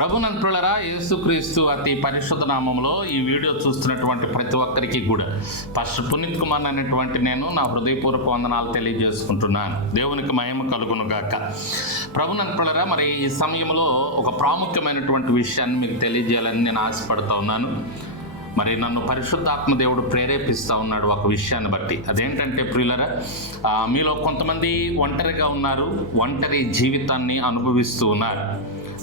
ప్రభునంతులరా, యేసుక్రీస్తు అతి పరిశుద్ధ నామంలో ఈ వీడియో చూస్తున్నటువంటి ప్రతి ఒక్కరికి కూడా ఫస్ట్ పునీత్ కుమార్ అనేటువంటి నేను నా హృదయపూర్వక వందనాలు తెలియజేసుకుంటున్నాను. దేవునికి మహిమ కలుగును గాక. ప్రభునంతులరా, మరి ఈ సమయంలో ఒక ప్రాముఖ్యమైనటువంటి విషయాన్ని మీకు తెలియజేయాలని నేను ఆశపడుతూ ఉన్నాను. మరి నన్ను పరిశుద్ధాత్మ దేవుడు ప్రేరేపిస్తూ ఉన్నాడు ఒక విషయాన్ని బట్టి. అదేంటంటే ప్రియులరా, మీలో కొంతమంది ఒంటరిగా ఉన్నారు, ఒంటరి జీవితాన్ని అనుభవిస్తూ ఉన్నారు.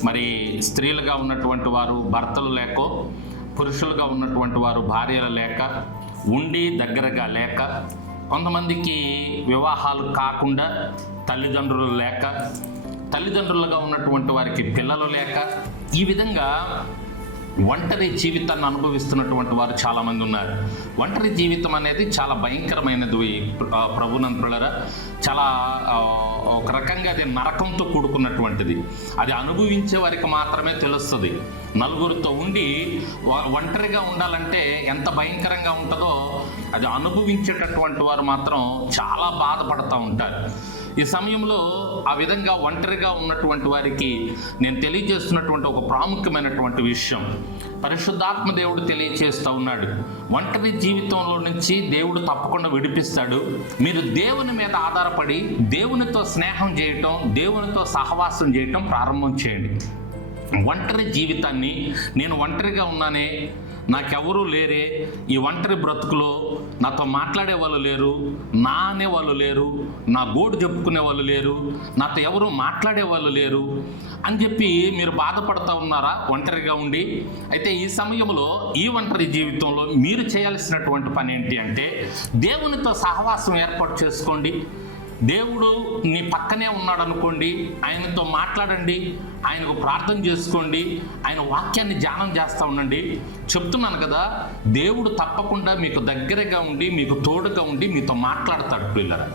మరి స్త్రీలుగా ఉన్నటువంటి వారు భర్తలు లేక, పురుషులుగా ఉన్నటువంటి వారు భార్యలు లేక, ఉండి దగ్గరగా లేక, కొంతమందికి వివాహాలు కాకుండా తల్లిదండ్రులు లేక, తల్లిదండ్రులుగా ఉన్నటువంటి వారికి పిల్లలు లేక, ఈ విధంగా ఒంటరి జీవితాన్ని అనుభవిస్తున్నటువంటి వారు చాలామంది ఉన్నారు. ఒంటరి జీవితం అనేది చాలా భయంకరమైనది ప్రభునంతులరా. చాలా ఒక రకంగా అది నరకంతో కూడుకున్నటువంటిది. అది అనుభవించే వారికి మాత్రమే తెలుస్తుంది. నలుగురితో ఉండి ఒంటరిగా ఉండాలంటే ఎంత భయంకరంగా ఉంటుందో అది అనుభవించేటటువంటి వారు మాత్రం చాలా బాధపడుతూ ఉంటారు. ఈ సమయంలో ఆ విధంగా ఒంటరిగా ఉన్నటువంటి వారికి నేను తెలియజేస్తున్నటువంటి ఒక ప్రాముఖ్యమైనటువంటి విషయం పరిశుద్ధాత్మ దేవుడు తెలియజేస్తూ ఉన్నాడు. ఒంటరి జీవితంలో నుంచి దేవుడు తప్పకుండా విడిపిస్తాడు. మీరు దేవుని మీద ఆధారపడి దేవునితో స్నేహం చేయటం, దేవునితో సహవాసం చేయటం ప్రారంభం చేయండి. ఒంటరి జీవితాన్ని నేను ఒంటరిగా ఉన్నానే, నాకెవరూ లేరే, ఈ ఒంటరి బ్రతుకులో నాతో మాట్లాడే వాళ్ళు లేరు, నా అనే వాళ్ళు లేరు, నా గోడు చెప్పుకునే వాళ్ళు లేరు, నాతో ఎవరు మాట్లాడే వాళ్ళు లేరు అని చెప్పి మీరు బాధపడుతూ ఉన్నారా ఒంటరిగా ఉండి? అయితే ఈ సమయంలో ఈ ఒంటరి జీవితంలో మీరు చేయాల్సినటువంటి పని ఏంటి అంటే దేవునితో సహవాసం ఏర్పాటు చేసుకోండి. దేవుడు నీ పక్కనే ఉన్నాడు అనుకోండి, ఆయనతో మాట్లాడండి, ఆయనకు ప్రార్థన చేసుకోండి, ఆయన వాక్యాన్ని ధ్యానం చేస్తూ ఉండండి. చెప్తున్నాను కదా, దేవుడు తప్పకుండా మీకు దగ్గరగా ఉండి, మీకు తోడుగా ఉండి మీతో మాట్లాడతాడు పిల్లరా.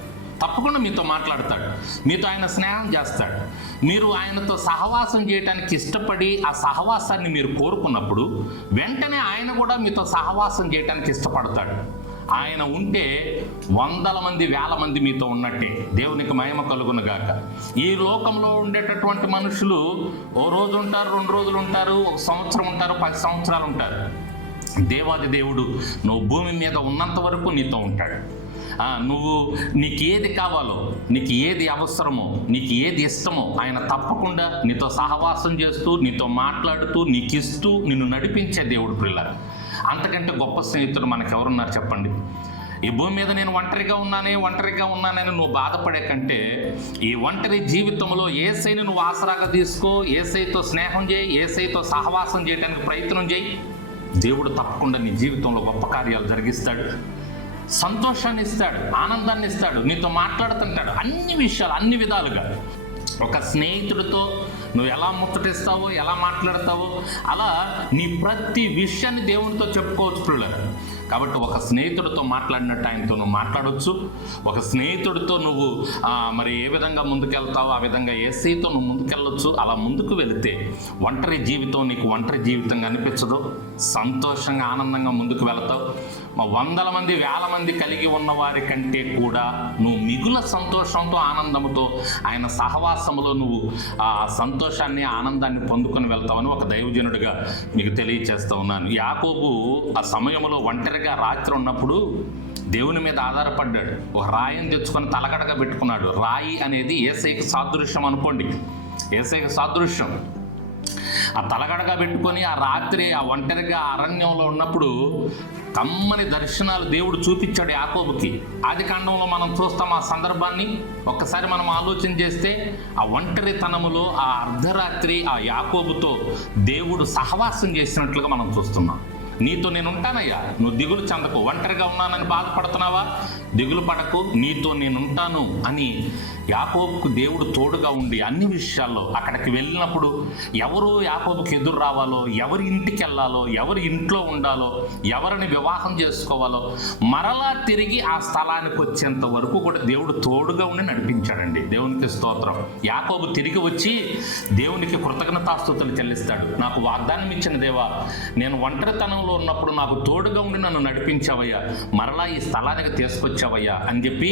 తప్పకుండా మీతో మాట్లాడతాడు, మీతో ఆయన స్నేహం చేస్తాడు. మీరు ఆయనతో సహవాసం చేయడానికి ఇష్టపడి ఆ సహవాసాన్ని మీరు కోరుకున్నప్పుడు వెంటనే ఆయన కూడా మీతో సహవాసం చేయడానికి ఇష్టపడతాడు. ఆయన ఉంటే వందల మంది వేల మంది మీతో ఉన్నట్టే. దేవునికి మహిమ కలుగును గాక. ఈ లోకంలో ఉండేటటువంటి మనుషులు ఓ రోజు ఉంటారు, 2 రోజులు ఉంటారు, 1 సంవత్సరం ఉంటారు, 10 సంవత్సరాలు ఉంటారు. దేవాది దేవుడు నువ్వు భూమి మీద ఉన్నంత వరకు నీతో ఉంటాడు. నీకు ఏది కావాలో, నీకు ఏది అవసరమో, నీకు ఏది ఇష్టమో ఆయన తప్పకుండా నీతో సహవాసం చేస్తూ, నీతో మాట్లాడుతూ, నీకు ఇస్తూ, నిన్ను నడిపించే దేవుడు పిల్లలు. అంతకంటే గొప్ప స్నేహితుడు మనకెవరున్నారు చెప్పండి? ఈ భూమి మీద నేను ఒంటరిగా ఉన్నానని నువ్వు బాధపడే కంటే ఈ ఒంటరి జీవితంలో యేసయ్యను నువ్వు ఆసరాగా తీసుకో, యేసయ్యతో స్నేహం చేయి, యేసయ్యతో సహవాసం చేయడానికి ప్రయత్నం చేయి. దేవుడు తప్పకుండా నీ జీవితంలో గొప్ప కార్యాలు జరిగిస్తాడు, సంతోషాన్ని ఇస్తాడు, ఆనందాన్ని ఇస్తాడు, నీతో మాట్లాడుతుంటాడు అన్ని విషయాలు, అన్ని విధాలుగా. ఒక స్నేహితుడితో నువ్వు ఎలా ముచ్చటిస్తావో, ఎలా మాట్లాడతావో అలా నీ ప్రతి విషయాన్ని దేవునితో చెప్పుకోవచ్చు పిల్లలు. కాబట్టి ఒక స్నేహితుడితో మాట్లాడినట్టు ఆయనతో నువ్వు మాట్లాడవచ్చు. ఒక స్నేహితుడితో నువ్వు మరి ఏ విధంగా ముందుకెళ్తావో ఆ విధంగా యేసయ్యతో నువ్వు ముందుకెళ్ళొచ్చు. అలా ముందుకు వెళితే ఒంటరి జీవితం నీకు ఒంటరి జీవితంగా అనిపించదు, సంతోషంగా ఆనందంగా ముందుకు వెళతావు. వందల మంది వేల మంది కలిగి ఉన్న వారి కంటే కూడా నువ్వు మిగుల సంతోషంతో ఆనందంతో ఆయన సహవాసంలో నువ్వు ఆ సంతోషాన్ని ఆనందాన్ని పొందుకొని వెళ్తావని ఒక దైవజనుడిగా మీకు తెలియచేస్తూ ఉన్నాను. యాకోబు ఆ సమయంలో ఒంటరిగా రాత్రి ఉన్నప్పుడు దేవుని మీద ఆధారపడ్డాడు. ఒక రాయిని తెచ్చుకొని తలగడగా పెట్టుకున్నాడు. రాయి అనేది యేసయ్యకి సాదృశ్యం అనుకోండి, యేసయ్యకి సాదృశ్యం. ఆ తలగడగా పెట్టుకొని ఆ రాత్రి ఆ ఒంటరిగా అరణ్యంలో ఉన్నప్పుడు కమ్మని దర్శనాలు దేవుడు చూపించాడు యాకోబుకి. ఆదికాండంలో మనం చూస్తాం ఆ సందర్భాన్ని. ఒక్కసారి మనం ఆలోచన చేస్తే ఆ ఒంటరితనములో ఆ అర్ధరాత్రి ఆ యాకోబుతో దేవుడు సహవాసం చేసినట్లుగా మనం చూస్తున్నాం. నీతో నేను ఉంటానయ్యా, నువ్వు దిగులు చెందకు. ఒంటరిగా ఉన్నానని బాధపడుతున్నావా? దిగులు పడకు, నీతో నేను ఉంటాను అని యాకోబుకు దేవుడు తోడుగా ఉండి అన్ని విషయాల్లో అక్కడికి వెళ్ళినప్పుడు ఎవరు యాకోబుకి ఎదురు రావాలో, ఎవరి ఇంటికి వెళ్ళాలో, ఎవరి ఇంట్లో ఉండాలో, ఎవరిని వివాహం చేసుకోవాలో మరలా తిరిగి ఆ స్థలానికి వచ్చేంత వరకు కూడా దేవుడు తోడుగా ఉండి నడిపించాడండి. దేవునికి స్తోత్రం. యాకోబు తిరిగి వచ్చి దేవునికి కృతజ్ఞతాస్తుతులు చెల్లిస్తాడు. నాకు వాగ్దానం ఇచ్చిన దేవా, నేను ఒంటరితనంలో ఉన్నప్పుడు నాకు తోడుగా ఉండి నన్ను నడిపించావయ్యా, మరలా ఈ స్థలానికి తీసుకొచ్చావు వచ్చావయ్యా అని చెప్పి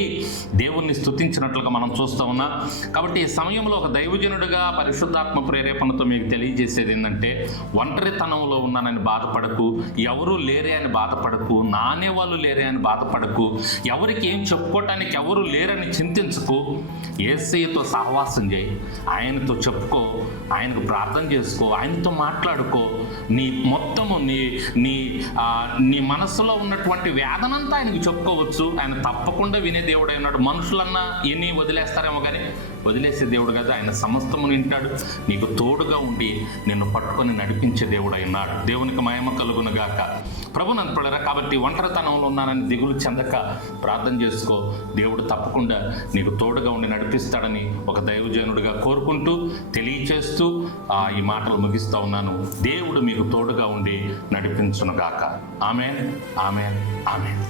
దేవుణ్ణి స్తుతించినట్లుగా మనం చూస్తూ ఉన్నాం. కాబట్టి ఈ సమయంలో ఒక దైవజనుడిగా పరిశుద్ధాత్మ ప్రేరేపణతో మీకు తెలియజేసేది ఏంటంటే, ఒంటరితనంలో ఉన్నానని బాధపడకు, ఎవరూ లేరే అని బాధపడకు, నానే వాళ్ళు లేరే అని బాధపడకు, ఎవరికి ఏం చెప్పుకోవటానికి ఎవరు లేరని చింతించకు. యేసయ్యతో సహవాసం చేయి, ఆయనతో చెప్పుకో, ఆయనకు ప్రార్థన చేసుకో, ఆయనతో మాట్లాడుకో. నీ మొత్తము నీ మనసులో ఉన్నటువంటి వేదనంతా ఆయనకు చెప్పుకోవచ్చు. ఆయన తప్పకుండా వినే దేవుడు ఉన్నాడు. మనుషులన్నా ఎన్ని వదిలేస్తారేమో కానీ వదిలేసే దేవుడు కదా. ఆయన సమస్తము వింటాడు, నీకు తోడుగా ఉండి నిన్ను పట్టుకొని నడిపించే దేవుడు అయినాడు. దేవునికి మహిమ కలుగును గాక. ప్రభు నన్ను పిల్లరా, కాబట్టి ఒంటరితనంలో ఉన్నానని దిగులు చెందక ప్రార్థన చేసుకో. దేవుడు తప్పకుండా నీకు తోడుగా ఉండి నడిపిస్తాడని ఒక దైవజనుడిగా కోరుకుంటూ తెలియచేస్తూ ఈ మాటలు ముగిస్తూ ఉన్నాను. దేవుడు మీకు తోడుగా ఉండి నడిపించును గాక. ఆమేన్, ఆమేన్, ఆమేన్.